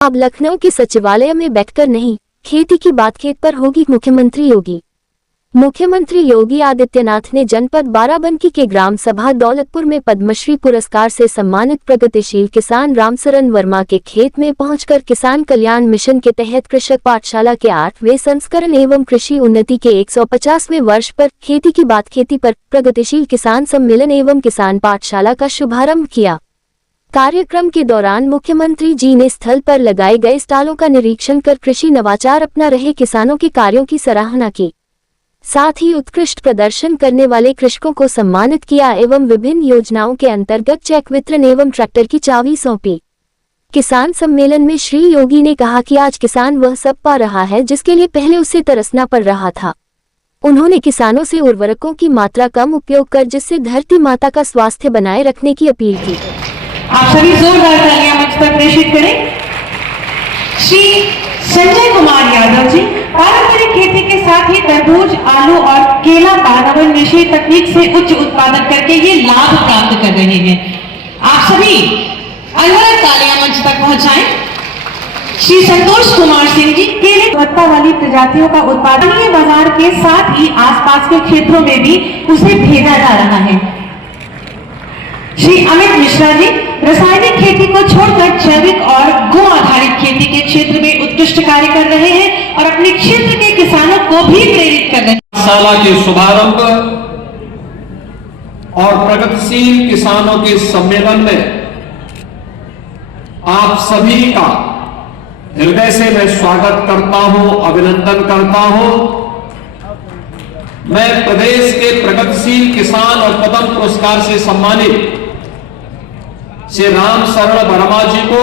अब लखनऊ के सचिवालय में बैठकर नहीं, खेती की बात खेत पर होगी। मुख्यमंत्री योगी आदित्यनाथ ने जनपद बाराबंकी के ग्राम सभा दौलतपुर में पद्मश्री पुरस्कार से सम्मानित प्रगतिशील किसान रामसरन वर्मा के खेत में पहुंचकर किसान कल्याण मिशन के तहत कृषक पाठशाला के 8वें संस्करण एवं कृषि उन्नति के 150वें वर्ष पर खेती की बात खेती पर प्रगतिशील किसान सम्मेलन एवं किसान पाठशाला का शुभारंभ किया। कार्यक्रम के दौरान मुख्यमंत्री जी ने स्थल पर लगाए गए स्टॉलों का निरीक्षण कर कृषि नवाचार अपना रहे किसानों के कार्यों की सराहना की। साथ ही उत्कृष्ट प्रदर्शन करने वाले कृषकों को सम्मानित किया एवं विभिन्न योजनाओं के अंतर्गत चेक वितरण एवं ट्रैक्टर की चाबी सौंपी। किसान सम्मेलन में श्री योगी ने कहा कि आज किसान वह सब पा रहा है जिसके लिए पहले उसे तरसना पड़ रहा था। उन्होंने किसानों से उर्वरकों की मात्रा कम उपयोग कर जिससे धरती माता का स्वास्थ्य बनाए रखने की अपील की। आप सभी जोरदार तालियां मंच पर प्रेषित करें। श्री संजय कुमार यादव जी पारंपरिक खेती के साथ ही तरबूज, आलू और केला वातावरण निषेध तकनीक से उच्च उत्पादन करके ये लाभ प्राप्त कर रहे हैं। आप सभी अनवरत तालियां मंच तक पहुंचाएं। श्री संतोष कुमार सिंह जी केले गुणवत्ता वाली प्रजातियों का उत्पादन बाजार के साथ ही आसपास के क्षेत्रों में भी उसे भेजा जा रहा है। श्री अमित मिश्रा जी रासायनिक खेती को छोड़कर जैविक और गो आधारित खेती के क्षेत्र में उत्कृष्ट कार्य कर रहे हैं और अपने क्षेत्र के किसानों को भी प्रेरित कर रहे हैं। पाठशाला के शुभारंभ और प्रगतिशील किसानों के सम्मेलन में आप सभी का हृदय से मैं स्वागत करता हूं, अभिनंदन करता हूं। मैं प्रदेश के प्रगतिशील किसान और पद्म पुरस्कार से सम्मानित श्री रामसरन वर्मा जी को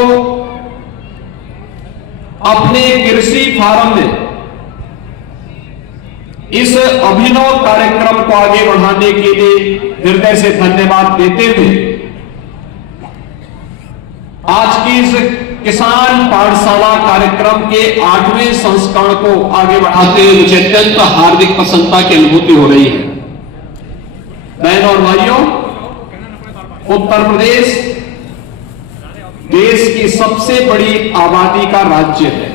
अपने कृषि फार्म में इस अभिनव कार्यक्रम को आगे बढ़ाने के लिए हृदय से धन्यवाद देते हुए आज की इस किसान पाठशाला कार्यक्रम के 8वें संस्करण को आगे बढ़ाते हुए मुझे अत्यंत हार्दिक प्रसन्नता की अनुभूति हो रही है। बहनों और भाइयों, उत्तर प्रदेश देश की सबसे बड़ी आबादी का राज्य है।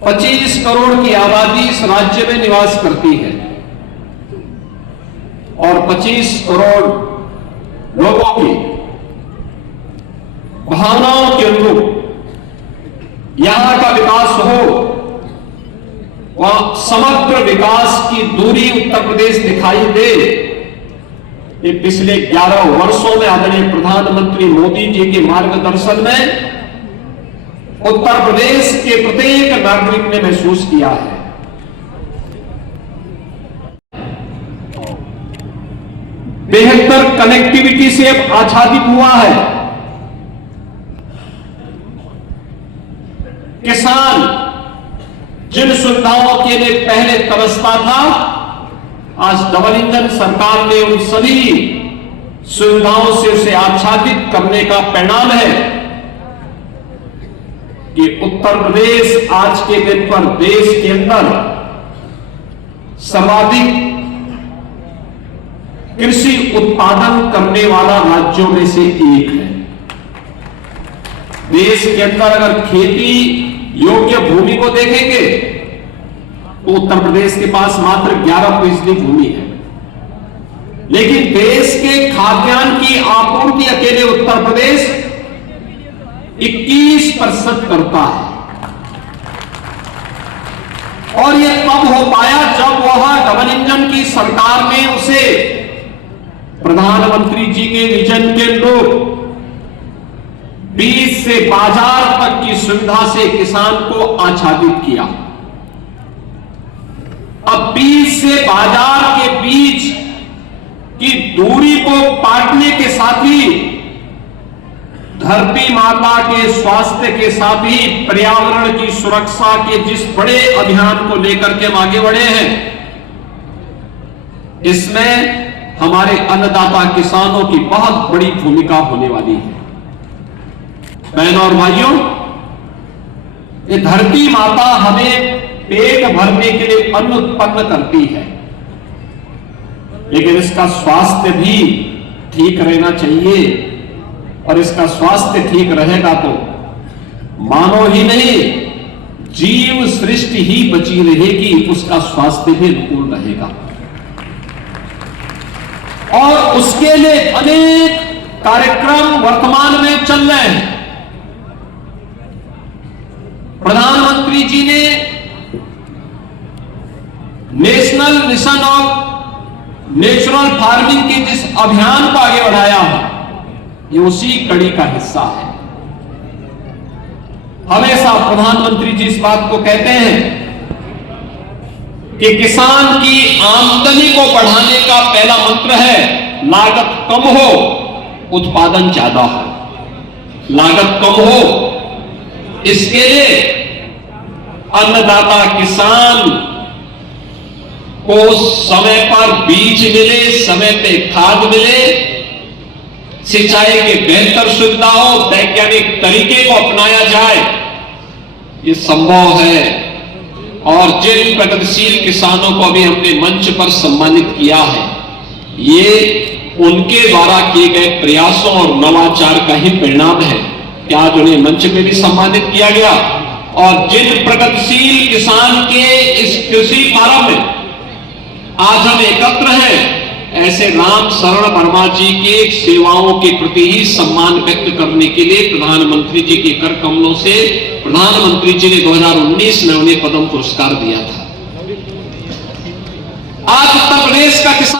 25 करोड़ की आबादी इस राज्य में निवास करती है और 25 करोड़ लोगों की भावनाओं के अनुरूप यहां का विकास हो, वहां समग्र विकास की दूरी उत्तर प्रदेश दिखाई दे। ये पिछले 11 वर्षों में आदरणीय प्रधानमंत्री मोदी जी के मार्गदर्शन में उत्तर प्रदेश के प्रत्येक नागरिक ने महसूस किया है। बेहतर कनेक्टिविटी से अब आच्छादित हुआ है। किसान जिन सुविधाओं के लिए पहले तरसता था, आज डबल इंजन सरकार ने उन सभी सुविधाओं से उसे आच्छादित करने का परिणाम है कि उत्तर प्रदेश आज के दिन पर देश के अंदर सर्वाधिक कृषि उत्पादन करने वाला राज्यों में से एक है। देश के अंदर अगर खेती योग्य भूमि को देखेंगे तो उत्तर प्रदेश के पास मात्र 11% भूमि है, लेकिन देश के खाद्यान्न की आपूर्ति अकेले उत्तर प्रदेश 21% करता है। और यह तब हो पाया जब वह डबल इंजन की सरकार ने उसे प्रधानमंत्री जी के विजन के अनुरूप बीज से बाजार तक की सुविधा से किसान को आच्छादित किया। अब बीज से बाजार के बीच की दूरी को पाटने के साथ ही धरती माता के स्वास्थ्य के साथ ही पर्यावरण की सुरक्षा के जिस बड़े अभियान को लेकर के हम आगे बढ़े हैं, इसमें हमारे अन्नदाता किसानों की बहुत बड़ी भूमिका होने वाली है। बहनों और भाइयों, ये धरती माता हमें पेट भरने के लिए अन्न उत्पन्न करती है, लेकिन इसका स्वास्थ्य भी ठीक रहना चाहिए और इसका स्वास्थ्य ठीक रहेगा तो मानव ही नहीं, जीव सृष्टि ही बची रहेगी, उसका स्वास्थ्य भी अनुकूल रहेगा। और उसके लिए अनेक कार्यक्रम वर्तमान में चल रहे हैं। प्रधानमंत्री जी ने national mission of natural farming के जिस अभियान को आगे बढ़ाया है, ये उसी कड़ी का हिस्सा है। हमेशा प्रधानमंत्री जी इस बात को कहते हैं कि किसान की आमदनी को बढ़ाने का पहला मंत्र है लागत कम हो, उत्पादन ज्यादा हो। लागत कम हो, इसके लिए अन्नदाता किसान को समय पर बीज मिले, समय पे खाद मिले, सिंचाई के बेहतर सुविधा हो, वैज्ञानिक तरीके को अपनाया जाए, ये संभव है। और जिन प्रगतिशील किसानों को अभी हमने मंच पर सम्मानित किया है, ये उनके द्वारा किए गए प्रयासों और नवाचार का ही परिणाम है कि आज उन्हें मंच पे भी सम्मानित किया गया। और जिन प्रगतिशील किसान के इस कृषि पार्व में आज हम एकत्र हैं, ऐसे राम शरण वर्मा जी की सेवाओं के प्रति ही सम्मान व्यक्त करने के लिए प्रधानमंत्री जी के कर कमलों से प्रधानमंत्री जी ने 2019 में उन्हें पद्म पुरस्कार दिया था। आज उत्तर प्रदेश का किसान